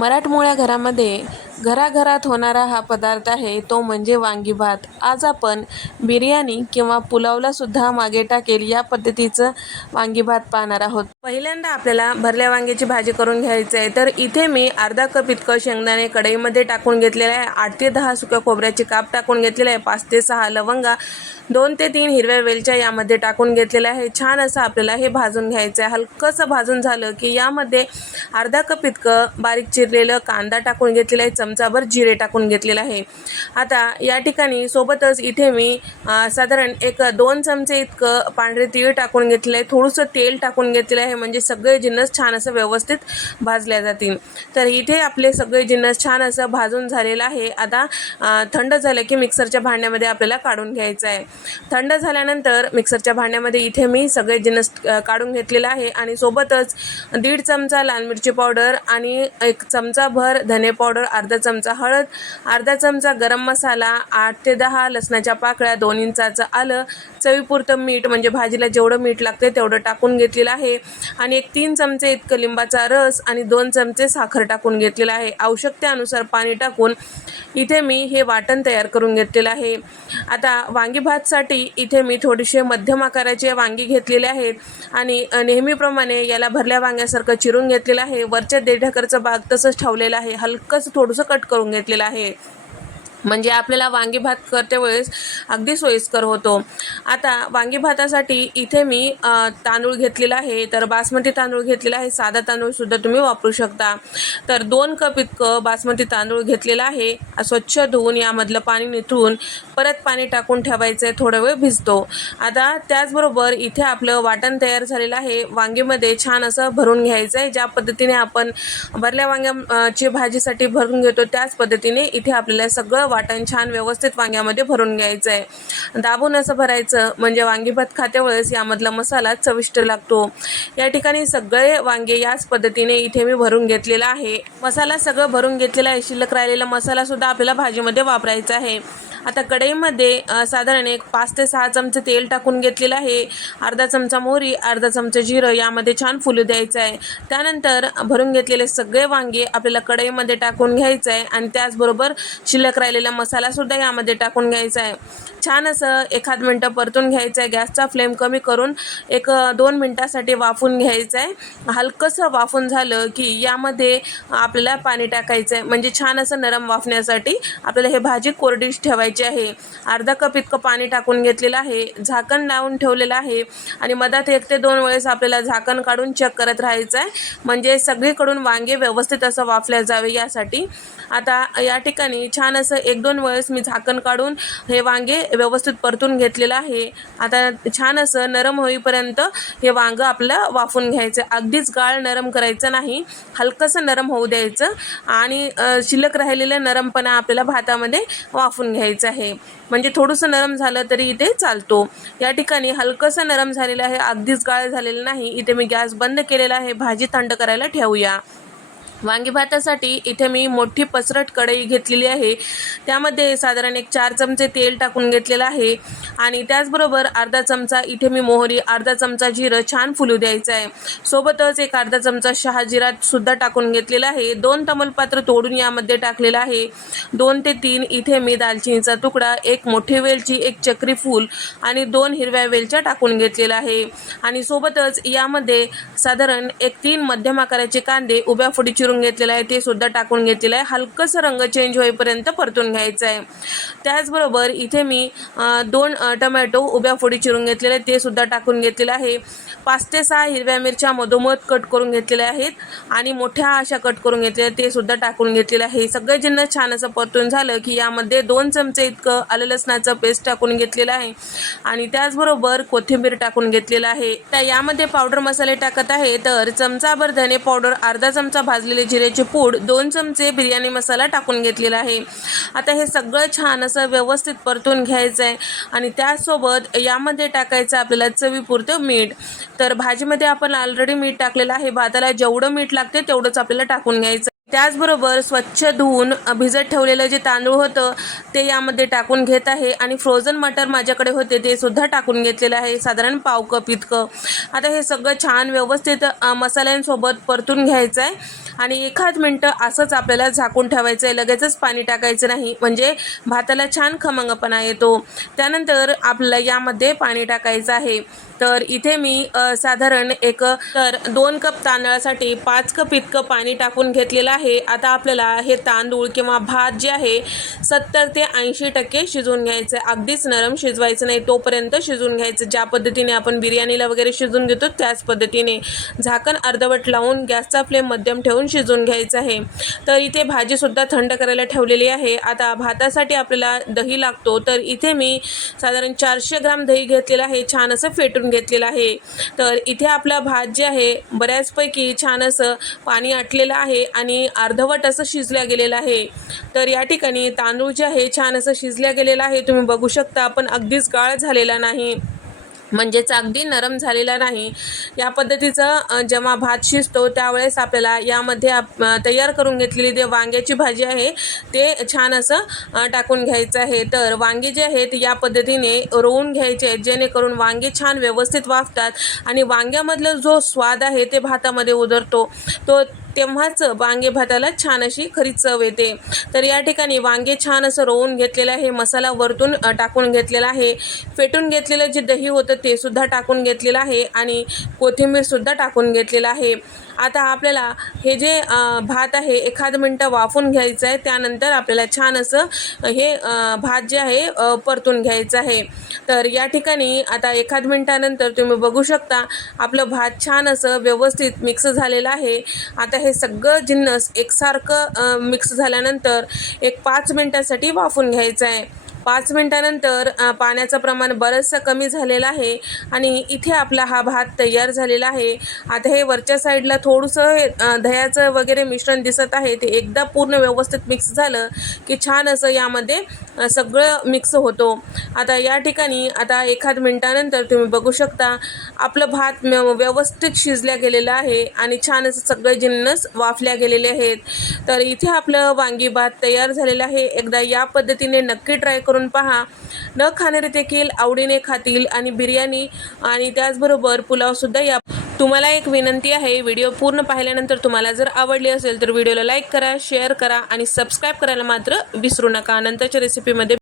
मराठमोळ्या घरामध्ये घराघरात होणारा हा पदार्थ आहे तो म्हणजे वांगी भात. आज आपण बिर्याणी किंवा पुलावला सुद्धा मागे टाकेल या पद्धतीचं वांगी भात पाहणार आहोत. पहिल्यांदा आपल्याला भरल्या वांग्याची भाजी करून घ्यायची आहे. तर इथे मी अर्धा कप इतकं शेंगदाणे कढईमध्ये टाकून घेतलेलं आहे. आठ ते दहा सुक्या खोबऱ्याची काप टाकून घेतलेलं आहे. पाच ते सहा लवंगा दोन ते तीन हिरव्या वेलच्या यामध्ये टाकून घेतलेल्या आहे. छान असं आपल्याला हे भाजून घ्यायचं आहे. हलकंसं भाजून झालं की यामध्ये अर्धा कप इतकं बारीक चिरलेलं कांदा टाकून घेतलेला आहे. चमचाभर जिरे टाकून घेतलेलं आहे. आता या ठिकाणी सोबतच इथे मी साधारण एक दोन चमचे इतकं पांढरे तीळ टाकून घेतले आहे थोडंसं तेल टाकून घेतलेलं आहे म्हणजे सगळे जिन्नस छान असं व्यवस्थित भाजल्या जातील. तर इथे आपले सगळे जिन्नस छान असं भाजून झालेलं आहे. आता थंड झालं की मिक्सरच्या भांड्यामध्ये आपल्याला काढून घ्यायचं आहे थंड झाल्यानंतर मिक्सरच्या भांड्यामध्ये इथे मी सगळे जिन्नस काढून घेतलेला आहे आणि सोबतच दीड चमचा लाल मिरची पावडर आणि एक चमचाभर धने पावडर अर्धा अर्धा चमचा हळद अर्धा चमचा गरम मसाला आठ ते दहा लसणाच्या पाकळ्या दोन इंचाचं आलं चवीपुरतं मीठ म्हणजे भाजीला जेवढं मीठ लागते तेवढं टाकून घेतलेलं आहे. आणि एक तीन चमचे इतकं लिंबाचा रस आणि दोन चमचे साखर टाकून घेतलेलं आहे. आवश्यकतेनुसार पाणी टाकून इथे मी हे वाटण तयार करून घेतलेलं आहे. आता वांगी भातसाठी इथे मी थोडेसे मध्यम आकाराचे वांगी घेतलेले आहेत आणि नेहमीप्रमाणे याला भरल्या वांग्यासारखं चिरून घेतलेलं आहे. वरच्या देढकरचा भाग तसंच ठेवलेला आहे. हलकंच थोडंसं कट करून घेतलेलं आहे. म्हणजे आपल्याला वांगी भात करते वेळेस अगदी सोयीस्कर होतो. आता वांगी भातासाठी इथे मी तांदूळ घेतलेला आहे. तर बासमती तांदूळ घेतलेला आहे. साधा तांदूळसुद्धा तुम्ही वापरू शकता. तर दोन कप इतकं बासमती तांदूळ घेतलेला आहे. स्वच्छ धुवून यामधलं पाणी निथळून परत पाणी टाकून ठेवायचं आहे. थोडा वेळ भिजतो. आता त्याचबरोबर इथे आपलं वाटण तयार झालेलं आहे. वांगीमध्ये छान असं भरून घ्यायचं आहे. ज्या पद्धतीने आपण भरल्या वांग्याची भाजीसाठी भरून घेतो त्याच पद्धतीने इथे आपल्याला सगळं वाटण छान व्यवस्थित वांग्यामध्ये भरून घ्यायचं आहे दाबून असं भरायचं म्हणजे वांगी भात खात्या वेळेस यामधला मसाला चविष्ट लागतो. या ठिकाणी सगळे वांगे याच पद्धतीने इथे मी भरून घेतलेला आहे. मसाला सगळं भरून घेतलेला आहे. शिल्लक राहिलेला मसाला सुद्धा आपल्याला भाजीमध्ये वापरायचा आहे. आता कढईमध्ये साधारण एक पाच ते सहा चमचे तेल टाकून घेतलेलं आहे. अर्धा चमचा मोहरी अर्धा चमचा जिरं यामध्ये छान फुलू द्यायचं आहे. त्यानंतर भरून घेतलेले सगळे वांगे आपल्याला कढईमध्ये टाकून घ्यायचं आहे आणि त्याचबरोबर शिल्लक राहिले मसालासुद्धा यामध्ये टाकून घ्यायचा आहे. छान असं एखाद मिनटं परतून घ्यायचं आहे गॅसचा फ्लेम कमी करून एक दोन मिनटासाठी वाफून घ्यायचं आहे हलकंसं वाफून झालं की यामध्ये आपल्याला पाणी टाकायचं आहे म्हणजे छान असं नरम वाफण्यासाठी आपल्याला हे भाजी कोरडीच ठेवायची आहे. अर्धा कप इतकं पाणी टाकून घेतलेलं आहे. झाकण लावून ठेवलेलं आहे. आणि मधात एक ते दोन वेळेस आपल्याला झाकण काढून चेक करत राहायचं आहे म्हणजे सगळीकडून वांगे व्यवस्थित असं वाफल्या जावे यासाठी. आता या ठिकाणी छान असं एक दोन वेळेस मी झाकण काढून हे वांगे व्यवस्थित परतून घेतलेलं आहे. आता छान असं नरम होईपर्यंत हे वांगं आपलं वाफून घ्यायचं. अगदीच गाळ नरम करायचं नाही. हलकंसं नरम होऊ द्यायचं आणि शिल्लक राहिलेलं नरमपणा आपल्याला भातामध्ये वाफून घ्यायचं आहे. म्हणजे थोडंसं नरम झालं तरी इथे चालतो. या ठिकाणी हलकंसं नरम झालेलं आहे. अगदीच गाळ झालेलं नाही. इथे मी गॅस बंद केलेला आहे. भाजी थंड करायला ठेवूया. वांगी भातासाठी इथे मी मोठी पसरट कढई घेतलेली आहे. त्यामध्ये साधारण एक चार चमचे तेल टाकून घेतलेलं आहे. आणि त्याचबरोबर अर्धा चमचा इथे मी मोहरी अर्धा चमचा जिरं छान फुलू द्यायचं आहे. सोबतच एक अर्धा चमचा शहाजिरा सुद्धा टाकून घेतलेला आहे. दोन तमलपात्र तोडून यामध्ये टाकलेलं आहे. दोन ते तीन इथे मी दालचिनीचा तुकडा एक मोठी वेलची एक चक्री फूल आणि दोन हिरव्या वेलच्या टाकून घेतलेला आहे. आणि सोबतच यामध्ये साधारण एक तीन मध्यम आकाराचे कांदे उभ्या फोडी चिरून घेतलेलं आहे ते सुद्धा टाकून घेतलेलं आहे. हलकंसं रंग चेंज होईपर्यंत परतून घ्यायचं आहे. त्याचबरोबर इथे मी दोन टमॅटो उभ्या फोडी चिरून घेतलेले आहेत. ते सुद्धा टाकून घेतलेलं आहे. पाच ते सहा हिरव्या मिरच्या मधोमध कट करून घेतलेल्या आहेत आणि मोठ्या अशा कट करून घेतलेल्या ते सुद्धा टाकून घेतलेलं आहे. सगळे जिन्नस छान असं परतून झालं की यामध्ये दोन चमचे इतकं आलं लसणाचं पेस्ट टाकून घेतलेलं आहे. आणि त्याचबरोबर कोथिंबीर टाकून घेतलेलं आहे. त्या यामध्ये पावडर मसाले टाकत आहे. तर चमचाभर धने पावडर अर्धा चमचा भाजलेले जिऱ्याची पूड दोन चमचे बिर्याणी मसाला टाकून घेतलेला आहे. आता हे सगळं छान असं व्यवस्थित परतून घ्यायचं आहे आणि त्यासोबत यामध्ये टाकायचं आपल्याला चवीपुरतं मीठ. तर भाजीमध्ये आपण ऑलरेडी मीठ टाकलेलं आहे. भाताला जेवढं मीठ लागते तेवढंच आपल्याला टाकून घ्यायचं त्याचबरोबर स्वच्छ धुवून भिजत ठेवलेलं जे तांदूळ होतं ते यामध्ये टाकून घेत आहे. आणि फ्रोझन मटर माझ्याकडे होते ते सुद्धा टाकून घेतलेलं आहे. साधारण पाव कप इतकं. आता हे सगळं छान व्यवस्थित मसाल्यांसोबत परतून घ्यायचं आहे. आणि एखाद मिनटं असंच आपल्याला झाकून ठेवायचं आहे. लगेचच पाणी टाकायचं नाही. म्हणजे भाताला छान खमंगपणा येतो. त्यानंतर आपल्याला यामध्ये पाणी टाकायचं आहे. तर इथे मी साधारण एक तर दोन कप तांदळासाठी पाच कप इतकं पाणी टाकून घेतलेलं आहे. आता आपल्याला हे तांदूळ किंवा भात जे आहे सत्तर ते ऐंशी टक्के शिजवून घ्यायचं आहे. अगदीच नरम शिजवायचं नाही तोपर्यंत शिजवून घ्यायचं. ज्या पद्धतीने आपण बिर्याणीला वगैरे शिजवून घेतो त्याच पद्धतीने झाकण अर्धवट लावून गॅसचा फ्लेम मध्यम ठेवून शिजवून घ्यायचं आहे. तर इथे भाजीसुद्धा थंड करायला ठेवलेली आहे. आता भातासाठी आपल्याला दही लागतो. तर इथे मी साधारण चारशे ग्राम दही घेतलेलं आहे. छान असं फेटून घेतलेला आहे. तर इथे आपला भात जे आहे बऱ्याचपैकी छान असं पाणी आटलेलं आहे आणि अर्धवट असं शिजल्या गेलेलं आहे. तर या ठिकाणी तांदूळ जे आहे छान असं शिजल्या गेलेलं आहे. तुम्ही बघू शकता पण अगदीच गाळ झालेला नाही. म्हणजेच अगदी नरम झालेला नाही. या पद्धतीचं जेव्हा भात शिजतो त्यावेळेस आपल्याला यामध्ये आप तयार करून घेतलेली जे वांग्याची भाजी आहे ते छान असं टाकून घ्यायचं आहे. तर वांगे जे आहेत या पद्धतीने रोवून घ्यायचे आहेत जेणेकरून वांगे छान व्यवस्थित वाफतात आणि वांग्यामधलं जो स्वाद आहे ते भातामध्ये उतरतो तो तेव्हाच वांगे भाताला छान अशी खरी चव येते. तर या ठिकाणी वांगे छान असं रोवून घेतलेलं आहे. मसाला वरतून टाकून घेतलेला आहे. फेटून घेतलेलं जे दही होतं ते सुद्धा टाकून घेतलेलं आहे आणि कोथिंबीरसुद्धा टाकून घेतलेलं आहे. आता आपल्याला हे जे भात आहे एखाद मिनटं वाफून घ्यायचं आहे त्यानंतर आपल्याला छान असं हे भात जे आहे परतून घ्यायचं आहे. तर या ठिकाणी आता एखाद मिनटानंतर तुम्ही बघू शकता आपलं भात छान असं व्यवस्थित मिक्स झालेलं आहे. आता हे सगळं जिन्नस एकसारखं मिक्स झाल्यानंतर एक पाच मिनटासाठी वाफून घ्यायचं आहे. पाच मिनटानंतर पाण्याचं प्रमाण बरंचसं कमी झालेलं आहे आणि इथे आपला हा भात तयार झालेला आहे. आता हे वरच्या साईडला थोडंसं दह्याचं वगैरे मिश्रण दिसत आहे. ते एकदा पूर्ण व्यवस्थित मिक्स झालं की छान असं यामध्ये सगळं मिक्स होतो. आता या ठिकाणी आता एखाद मिनटानंतर तुम्ही बघू शकता आपलं भात व्यवस्थित शिजल्या गेलेलं आहे आणि छान असं सगळे जिन्नस वाफल्या गेलेले आहेत. तर इथे आपलं वांगी भात तयार झालेलं आहे. एकदा या पद्धतीने नक्की ट्राय करून पहा. न खाणारे देखील आवडीने खातील आणि बिर्याणी आणि त्याचबरोबर पुलावसुद्धा या तुम्हाला एक विनंती आहे व्हिडिओ पूर्ण पाहिल्यानंतर तुम्हाला जर आवडली असेल तर व्हिडिओला लाईक करा शेअर करा आणि सबस्क्राईब करायला मात्र विसरू नका. नंतरच्या रेसिपीमध्ये